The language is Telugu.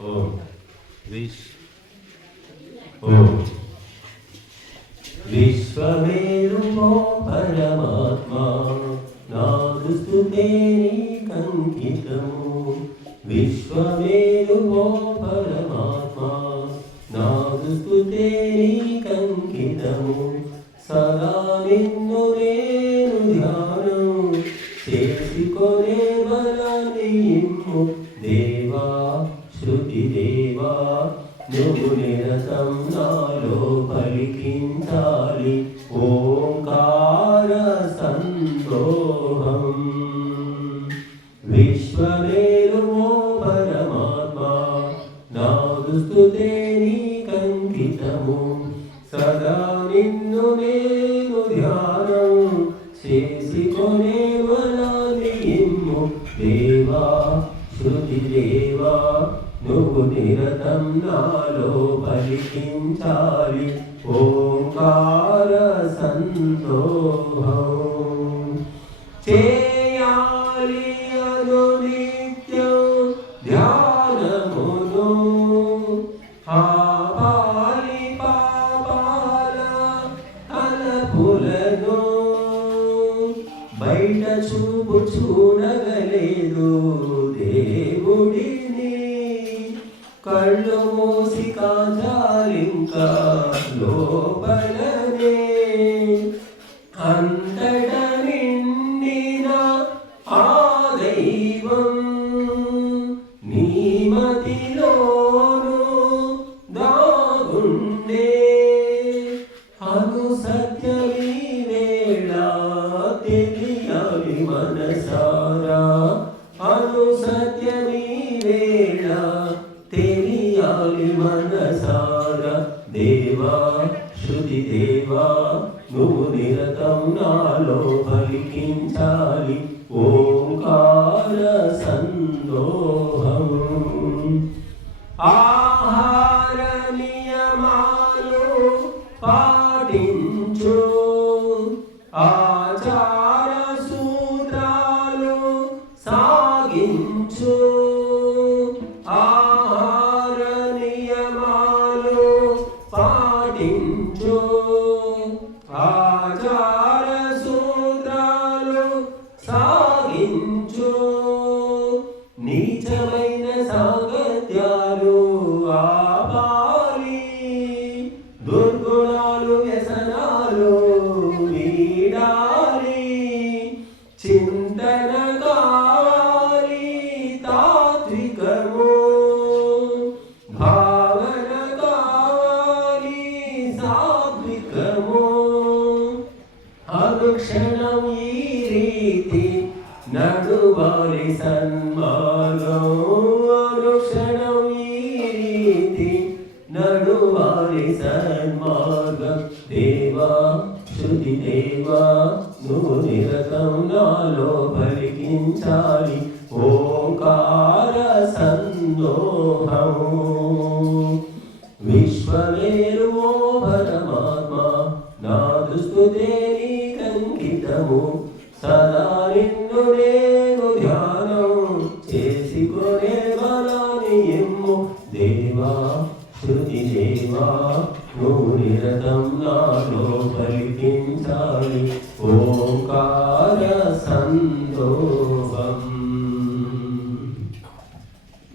ఓం విష్ ఓం విశ్వమేరుమో పరమాత్మా నాదు స్తుతే నీకంకితము విశ్వమేరుమో పరమాత్మా నాదు స్తుతే నీకంకితము సదా నిన్ను నేను ధ్యానం చేసుకొనే బలాన్ని ఇమ్ము దేవా శృతి దేవా నువ్వు నిరతం నాలో పలికించాలి ఓంకార సందోహం విశ్వమేరుమో పరమాత్మా నాదు స్తుతే నీకంకితము సదా నిన్ను నేను ధ్యానం చేసుకొనే బలాన్ని ఇమ్ము దేవా శృతి దేవా నువ్వు నిరతం నాలో పలికించాలి ఓంకార సందోహం చేయాలి అను నిత్యం ధ్యానమును ఆపాలి పాపాల తలపులను బయట చూపు చూడగలేదు దేవుడిని కళ్ళు మూసి కాచాలింకా లోపలనే అంతట నిండిన ఆ దైవం నీ మదిలోను దాగుండే అను సత్యమీ వేళ తెలియాలి మనసారా అను సత్యమీ వేళ తెలియాలి మనసారా దేవా శృతి దేవా నువ్వు నిరతం నాలో పలికించాలి ఓంకార సందోహం ఆహార నియమాలు పాటించు ఆచార సూత్రాలు సాగించు ఆహార నియమాలు పాటించు ఆచార సూత్రాలు సాగించు నీచమైన సాగత్యాలు ఆపాలి దుర్గుణాలు వ్యసనాలు వీడాలి చింతన కావాలి తాత్వికము భావన కావాలి సాత్వికము అనుక్షణం ఈ రీతి నడువాలి సన్మార్గం అనుక్షణం ఈ రీతి నడువాలి సన్మార్గం దేవా శృతి దేవా నువ్వు నిరతం నాలో పలికించాలి ఓంకార సందోహం